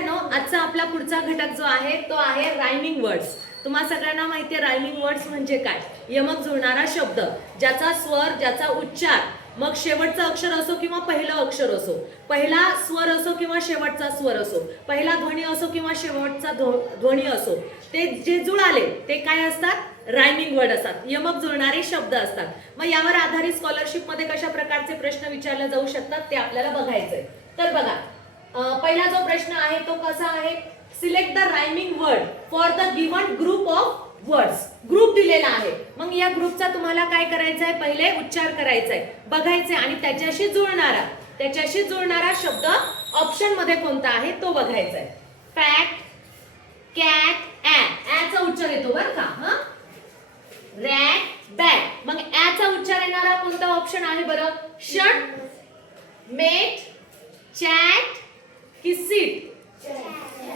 मुलांनो, आजचा आपला पुढचा घटक जो आहे तो आहे रायमिंग वर्ड्स. तुम्हा सगळ्यांना माहिती आहे रायमिंग वर्ड्स म्हणजे काय? यमक जुळणारा शब्द, ज्याचा स्वर, ज्याचा उच्चार मग शेवटचं अक्षर असो किंवा पहिलं अक्षर असो, पहिला स्वर असो किंवा शेवटचा स्वर असो, पहिला ध्वनी असो किंवा शेवटचा ध्वनी असो, ते जे जुळाले ते काय असतात? रायमिंग वर्ड असतात, यमक जुळणारे शब्द असतात. मग यावर आधारित स्कॉलरशिप मध्ये कशा प्रकारचे प्रश्न विचारले जाऊ शकतात ते आपल्याला बघायचंय. तर बघा, पहिला जो प्रश्न आहे तो कसा आहे? Select the rhyming word for the given group of words. Group दिलेला आहे, मग या ग्रुपचा तुम्हाला काय करायचं आहे? पहिले उच्चार करायचा आहे, बघायचे आणि त्याच्याशी जुळणारा शब्द ऑप्शन मध्ये कोणता आहे तो बघायचा आहे. फॅट, कॅट, ॲचा उच्चार येतो बरं का. Rat, bat. मग ॲचा उच्चार येणारा कोणता ऑप्शन आहे बरं? शर्ट, मेट, चॅट की सीट?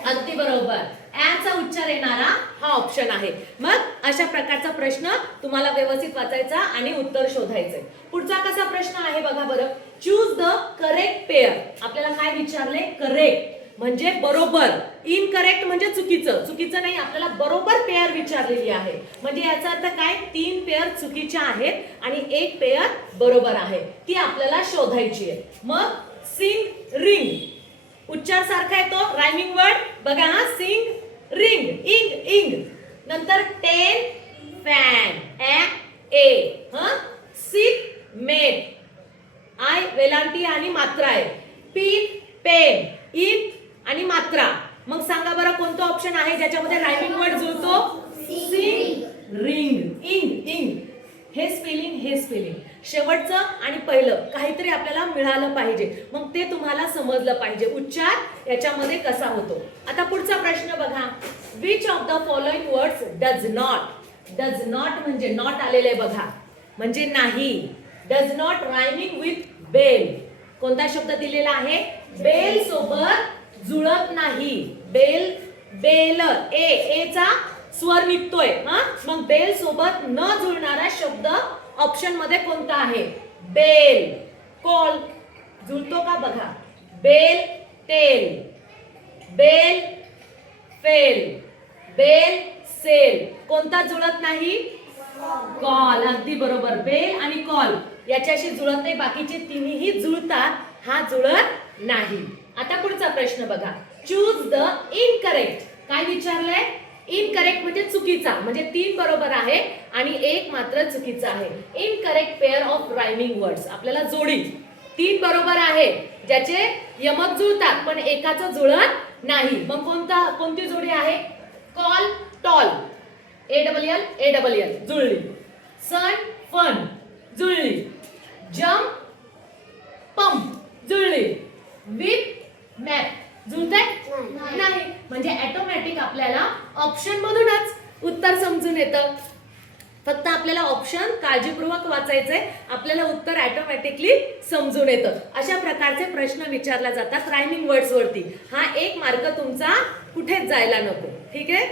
अगदी बरोबर, ॲचा उच्चार येणारा हा ऑप्शन आहे. मग अशा प्रकारचा प्रश्न तुम्हाला व्यवस्थित वाचायचा आणि उत्तर शोधायचंय. पुढचा कसा प्रश्न आहे बघा बरं. Choose the correct pair. आपल्याला काय विचारले? करेक्ट म्हणजे बरोबर, इनकरेक्ट म्हणजे चुकीचं नाही, आपल्याला बरोबर पेअर विचारलेली आहे. म्हणजे याचा अर्थ काय? 3 पेअर चुकीच्या आहेत आणि 1 पेअर बरोबर आहे, ती आपल्याला शोधायची आहे. मग सिंग, रिंग उच्चार सारखा आहे तो रायमिंग वर्ड बघा. सिंग, रिंग, इंग. नंतर ten, fan, A, sit, mate, आय वेलांटी आणि मात्रा आहे. पिन, पेन, इन आणि मात्रा. मग सांगा बरं कोणतं ऑप्शन आहे ज्याच्यामध्ये रायमिंग वर्ड जुळतो? सिंग, रिंग, इंग. हे स्पेलिंग शेवटचं आणि पहिलं काहीतरी आपल्याला मिळालं पाहिजे, मग ते तुम्हाला समजलं पाहिजे उच्चार याच्यामध्ये कसा होतो. आता पुढचा प्रश्न बघा. Which of the following words does not म्हणजे नॉट आलेले आहे बघा, म्हणजे नाही. Does not rhyming with bell. कोणता शब्द दिलेला आहे? बेल सोबत जुळत नाही. बेल एचा स्वर निघतोय. मग बेल सोबत न जुळणारा शब्द ऑप्शन मध्ये कोणता आहे? बेल. कॉल जुळतो का बघा. Bell, tell, bell, fail, bell, sell. कोणता जुळत नाही? कॉल. अगदी बरोबर, बेल आणि कॉल याच्याशी जुळत नाही, बाकीचे तिन्ही जुळतात, हा जुळत नाही. आता पुढचा प्रश्न बघा. Choose the incorrect. काय विचारलंय? इनकरेक्ट म्हणजे चुकीचा, म्हणजे 3 बरोबर आहे आणि 1 मात्र चुकीचा आहे. Incorrect pair of rhyming words. आपल्याला जोडी 3 बरोबर आहे ज्याचे यमक जुळतात पण एकाचं जुळत नाही. मग कोणती जोडी आहे? कॉल, टॉल, एल जुळली. सन, फन जुळली. जम्प, पंप जुळली. विथ, मॅप जुळतंय? नाही. म्हणजे ऑटोमॅटिक आपल्याला ऑप्शन मधूनच उत्तर समजून येतं. फक्त आपल्याला ऑप्शन काळजीपूर्वक वाचायचंय, आपल्याला उत्तर ऑटोमॅटिकली समजून येतं. अशा प्रकारचे प्रश्न विचारले जातात रायमिंग वर्ड्स वरती. हा 1 मार्क तुमचा कुठेच जायला नको. ठीक आहे.